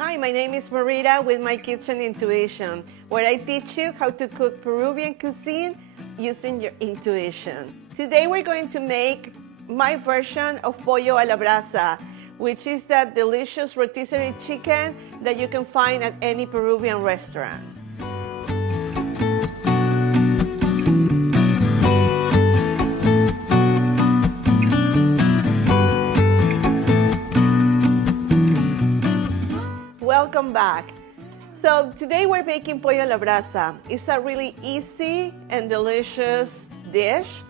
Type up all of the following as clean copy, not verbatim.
Hi, my name is Marita with My Kitchen Intuition, where I teach you how to cook Peruvian cuisine using your intuition. Today we're going to make my version of Pollo a la Brasa, which is that delicious rotisserie chicken that you can find at any Peruvian restaurant. Welcome back. So today we're making pollo a la brasa. It's a really easy and delicious dish.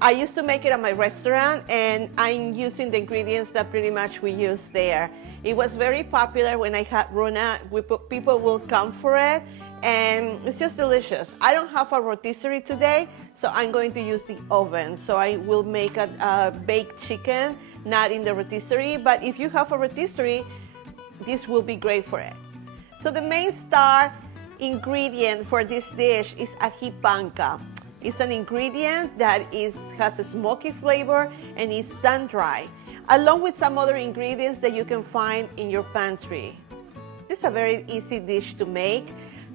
I used to make it at my restaurant and I'm using the ingredients that pretty much we use there. It was very popular when I had Runa. People will come for it and it's just delicious. I don't have a rotisserie today, so I'm going to use the oven. So I will make a baked chicken, not in the rotisserie, but if you have a rotisserie, this will be great for it. So the main star ingredient for this dish is ají panca. It's an ingredient that has a smoky flavor and is sun-dried, along with some other ingredients that you can find in your pantry. This is a very easy dish to make.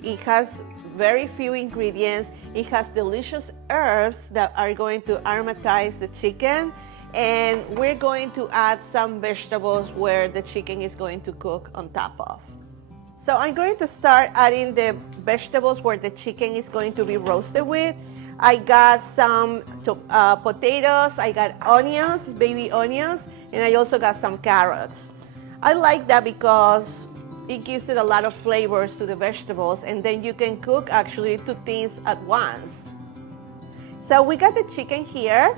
It has very few ingredients. It has delicious herbs that are going to aromatize the chicken. And we're going to add some vegetables where the chicken is going to cook on top of. So I'm going to start adding the vegetables where the chicken is going to be roasted with. I got some potatoes, I got onions, baby onions, and I also got some carrots. I like that because it gives it a lot of flavors to the vegetables, and then you can cook actually two things at once. So we got the chicken here.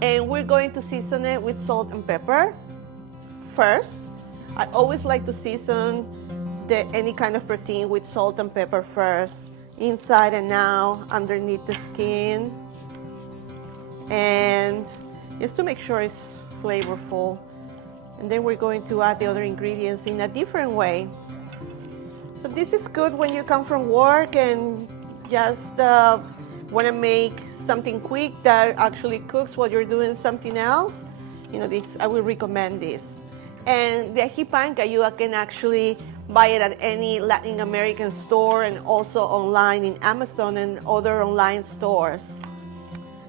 And we're going to season it with salt and pepper first. I always like to season any kind of protein with salt and pepper first, inside and out, underneath the skin. And just to make sure it's flavorful. And then we're going to add the other ingredients in a different way. So this is good when you come from work and just want to make something quick that actually cooks while you're doing something else. You know, I will recommend this. And the ají panca, you can actually buy it at any Latin American store and also online in Amazon and other online stores.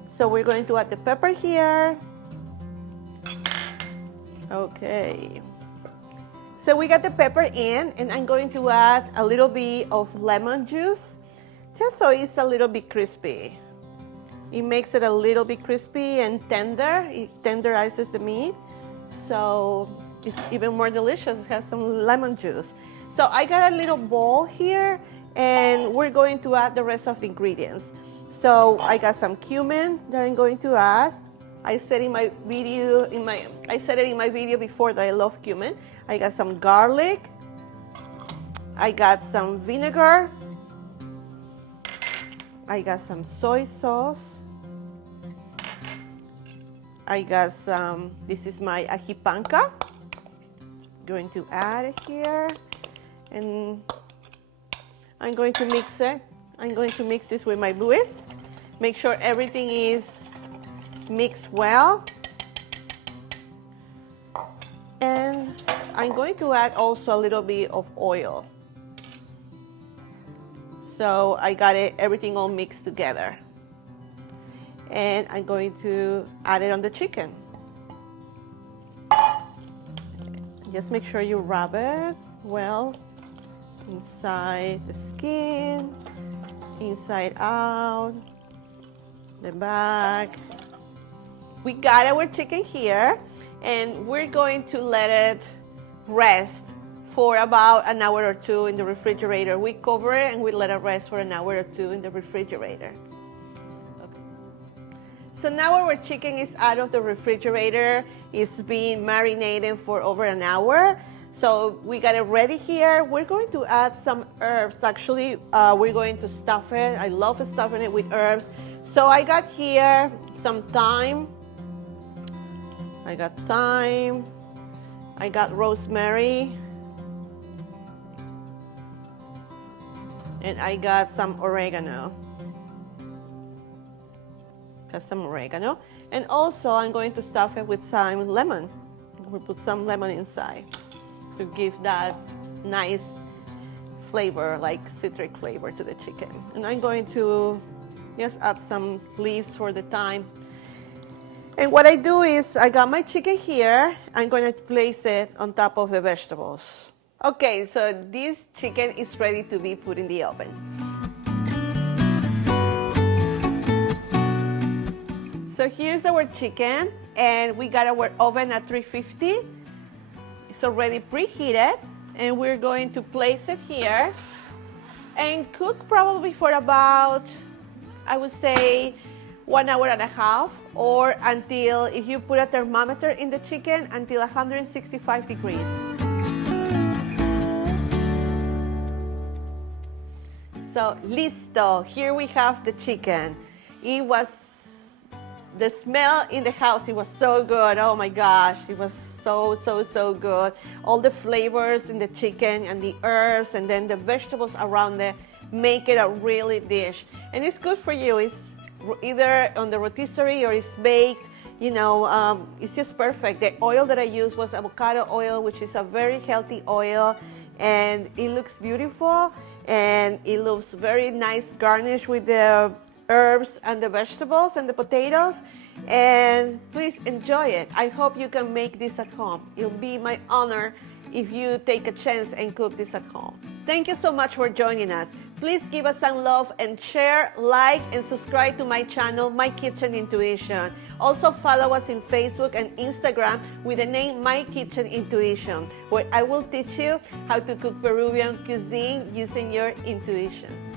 So we're going to add the pepper here. Okay. So we got the pepper in, and I'm going to add a little bit of lemon juice, just so it's a little bit crispy. It makes it a little bit crispy and tender. It tenderizes the meat, so it's even more delicious. It has some lemon juice. So I got a little bowl here, and we're going to add the rest of the ingredients. So I got some cumin that I'm going to add. I said in my video, I said it in my video before that I love cumin. I got some garlic. I got some vinegar. I got some soy sauce. I got some, this is my ají panca. Going to add it here. And I'm going to mix it. I'm going to mix this with my whisk. Make sure everything is mixed well. And I'm going to add also a little bit of oil. So I got everything all mixed together. And I'm going to add it on the chicken. Just make sure you rub it well inside the skin, inside out, the back. We got our chicken here, and we're going to let it rest for about an hour or two in the refrigerator. We cover it and we let it rest for an hour or two in the refrigerator. Okay. So now our chicken is out of the refrigerator. It's been marinated for over an hour. So we got it ready here. We're going to add some herbs. Actually, we're going to stuff it. I love stuffing it with herbs. So I got here some thyme. I got thyme. I got rosemary. And I got some oregano. Got some oregano. And also I'm going to stuff it with some lemon. We'll put some lemon inside to give that nice flavor, like citric flavor to the chicken. And I'm going to just add some leaves for the thyme. And what I do is I got my chicken here. I'm going to place it on top of the vegetables. Okay, so this chicken is ready to be put in the oven. So here's our chicken, and we got our oven at 350. It's already preheated, and we're going to place it here and cook probably for about, I would say, 1 hour and a half, or until, if you put a thermometer in the chicken, until 165 degrees. So, listo. Here we have the chicken. The smell in the house, it was so good. Oh my gosh, it was so good. All the flavors in the chicken and the herbs and then the vegetables around it make it a really dish. And it's good for you. It's either on the rotisserie or it's baked. You know, it's just perfect. The oil that I used was avocado oil, which is a very healthy oil, and it looks beautiful and it looks very nice garnished with the herbs and the vegetables and the potatoes. And please enjoy it. I hope you can make this at home. It'll be my honor if you take a chance and cook this at home. Thank you so much for joining us. Please give us some love and share, like, and subscribe to my channel, My Kitchen Intuition. Also follow us in Facebook and Instagram with the name My Kitchen Intuition, where I will teach you how to cook Peruvian cuisine using your intuition.